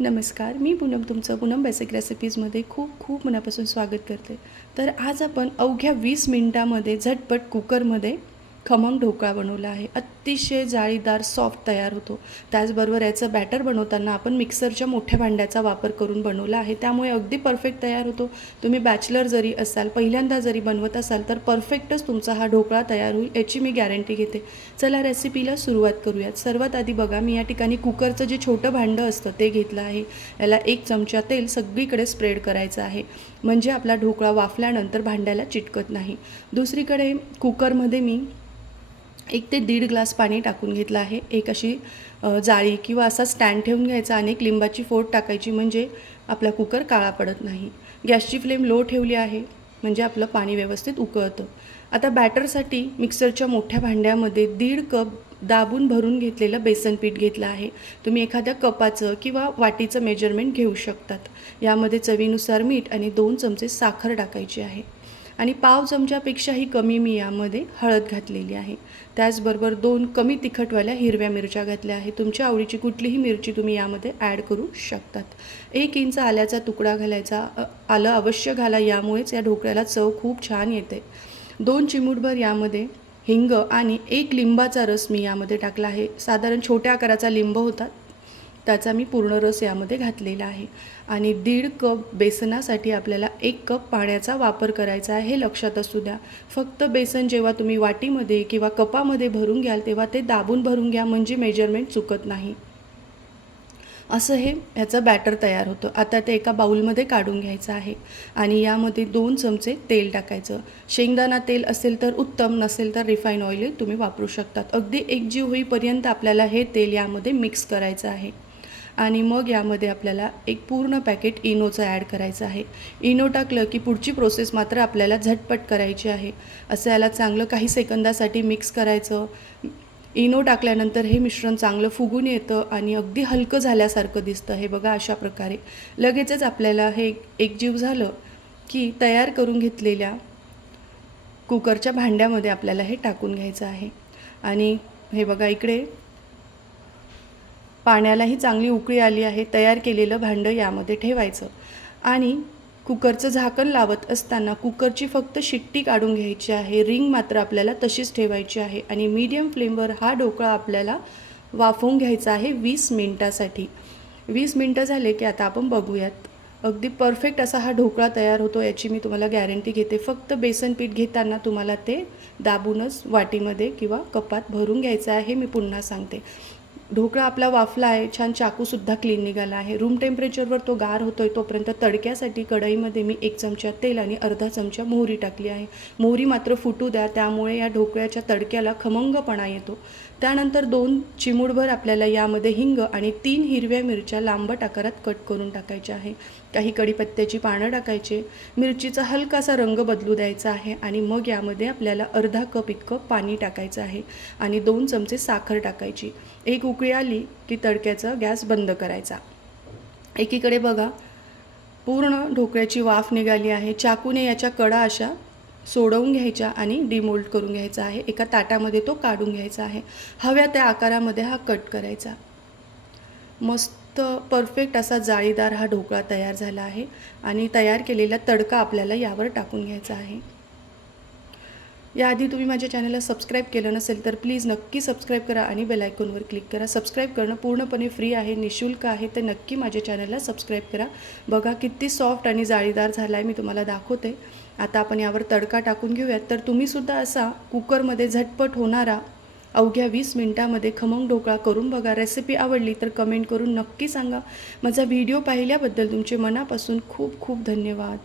नमस्कार मी पूनम तुमचं पूनम बेसिक रेसिपीजमध्ये खूप खूप मनापासून स्वागत करते. तर आज आपण अवघ्या वीस मिनटामध्ये झटपट कुकरमध्ये खमंग ढोकळा बनवला आहे. अतिशय जाळीदार सॉफ्ट तयार होतो. त्याचबरोबर याचं बॅटर बनवताना आपण मिक्सरच्या मोठ्या भांड्याचा वापर करून बनवला आहे. त्यामुळे अगदी परफेक्ट तयार होतो. तुम्ही बॅचलर जरी असाल पहिल्यांदा जरी बनवत असाल तर परफेक्टच तुमचा हा ढोकळा तयार होईल याची मी गॅरंटी घेते. चला रेसिपीला सुरुवात करूयात. सर्वात आधी बघा मी या ठिकाणी कुकरचं जे छोटं भांडं असतं ते घेतलं आहे. याला एक चमचा तेल सगळीकडे स्प्रेड करायचं आहे. म्हणजे आपला ढोकळा वाफल्यानंतर भांड्याला चिटकत नाही. दुसरीकडे कुकरमध्ये मी एक ते दीड ग्लास पाणी टाकून घेतलं आहे. एक अशी जाळी किंवा असा स्टँड ठेवून घ्यायचा आणि एक लिंबाची फोड टाकायची म्हणजे आपला कुकर काळा पडत नाही. गॅसची फ्लेम लो ठेवली आहे म्हणजे आपलं पाणी व्यवस्थित उकळतं. आता बॅटरसाठी मिक्सरच्या मोठ्या भांड्यामध्ये दीड कप दाबून भरून घेतलेलं बेसन पीठ घेतलं आहे. तुम्ही एखाद्या कपाचं किंवा वाटीचं मेजरमेंट घेऊ शकतात. यामध्ये चवीनुसार मीठ आणि दोन चमचे साखर टाकायची आहे. आणि पाव चमच्यापेक्षाही कमी मी यामध्ये हळद घातलेली आहे. त्याचबरोबर दोन कमी तिखटवाल्या हिरव्या मिरच्या घातल्या आहे तुमच्या आवडीची कुठलीही मिरची तुम्ही यामध्ये ॲड करू शकतात. एक इंच आल्याचा तुकडा घालायचा आलं अवश्य घाला. यामुळेच या ढोकळ्याला चव खूप छान येते. दोन चिमूटभर यामध्ये हिंग आणि एक लिंबाचा रस मी यामध्ये टाकला आहे. साधारण छोट्या आकाराचा लिंब होता त्याचा मी पूर्ण रस यामध्ये घातलेला आहे. आणि दीड कप बेसनासाठी आपल्याला एक कप पाण्याचा वापर करायचा आहे हे लक्षात असू द्या. फक्त बेसन जेव्हा तुम्ही वाटीमध्ये किंवा कपामध्ये भरून घ्याल तेव्हा ते दाबून भरून घ्या म्हणजे मेजरमेंट चुकत नाही. असं हे ह्याचं बॅटर तयार होतं. आता ते एका बाऊलमध्ये काढून घ्यायचं आहे. आणि यामध्ये दोन चमचे तेल टाकायचं. शेंगदाणा तेल असेल तर उत्तम नसेल तर रिफाईन ऑइल तुम्ही वापरू शकतात. अगदी एकजीव होईपर्यंत आपल्याला हे तेल यामध्ये मिक्स करायचं आहे. आणि मग यामध्ये आपल्याला एक पूर्ण पॅकेट इनोचं ॲड करायचं आहे. इनो टाकलं की पुढची प्रोसेस मात्र आपल्याला झटपट करायची आहे. असं याला चांगलं काही सेकंदासाठी मिक्स करायचं. इनो टाकल्यानंतर हे मिश्रण चांगलं फुगून येतं आणि अगदी हलकं झाल्यासारखं दिसतं. हे बघा अशा प्रकारे. लगेचच आपल्याला हे एकजीव झालं की तयार करून घेतलेल्या कुकरच्या भांड्यामध्ये आपल्याला हे टाकून घ्यायचं आहे. आणि हे बघा इकडे पाण्यालाही चांगली उकळी आली आहे तयार केलेलं भांडं यामध्ये ठेवायचं. आणि कुकरचं झाकण लावत असताना कुकरची फक्त शिट्टी काढून घ्यायची आहे. रिंग मात्र आपल्याला तशीच ठेवायची आहे आणि मीडियम फ्लेमवर हा ढोकळा आपल्याला वाफवून घ्यायचा आहे वीस मिनटासाठी. वीस मिनटं झाले की आता आपण बघूयात. अगदी परफेक्ट असा हा ढोकळा तयार होतो याची मी तुम्हाला गॅरंटी घेते. फक्त बेसन पीठ घेताना तुम्हाला ते दाबूनच वाटीमध्ये किंवा कपात भरून घ्यायचं आहे मी पुन्हा सांगते. ढोकळा आपला वाफला आहे छान चाकूसुद्धा क्लीन निघाला आहे. रूम टेम्परेचरवर तो गार होतो आहे तोपर्यंत तडक्यासाठी कढईमध्ये मी एक चमचा तेल आणि अर्धा चमचा मोहरी टाकली आहे. मोहरी मात्र फुटू द्या त्यामुळे या ढोकळ्याच्या तडक्याला खमंगपणा येतो. त्यानंतर दोन चिमूडभर आपल्याला यामध्ये हिंग आणि तीन हिरव्या मिरच्या लांबट आकारात कट करून टाकायच्या आहे. काही कढीपत्त्याची पानं टाकायचे. मिरचीचा हलकासा रंग बदलू द्यायचा आहे आणि मग यामध्ये आपल्याला अर्धा कप इतकं पाणी टाकायचं आहे आणि दोन चमचे साखर टाकायची. एक उकळी आली की तडक्याचं गॅस बंद करायचा. एकीकडे बघा पूर्ण ढोकळ्याची वाफ निघाली आहे. चाकूने याच्या कडा अशा सोडवून घ्यायच्या आणि डिमोल्ड करून घ्यायचा आहे. एका ताटामध्ये तो काढून घ्यायचा आहे. हव्या त्या आकारामध्ये हा कट करायचा. मस्त परफेक्ट असा जाळीदार हा ढोकळा तयार झाला आहे आणि तयार केलेला तडका आपल्याला यावर टाकून घ्यायचा आहे. याआधी तुम्ही माझ्या चॅनलला सबस्क्राईब केलं नसेल तर प्लीज नक्की सबस्क्राईब करा आणि बेल आयकॉनवर क्लिक करा. सबस्क्राईब करणं पूर्णपणे फ्री आहे निशुल्क आहे तर नक्की माझ्या चॅनलला सबस्क्राईब करा. बघा किती सॉफ्ट आणि जाळीदार झाला आहे मी तुम्हाला दाखवते. आता आपण यावर तडका टाकून घेऊयात. तर तुम्हीसुद्धा असा कुकरमध्ये झटपट होणारा अवघ्या वीस मिनटामध्ये खमंग ढोकळा करून बघा. रेसिपी आवडली तर कमेंट करून नक्की सांगा. माझा व्हिडिओ पाहिल्याबद्दल तुमचे मनापासून खूप खूप धन्यवाद.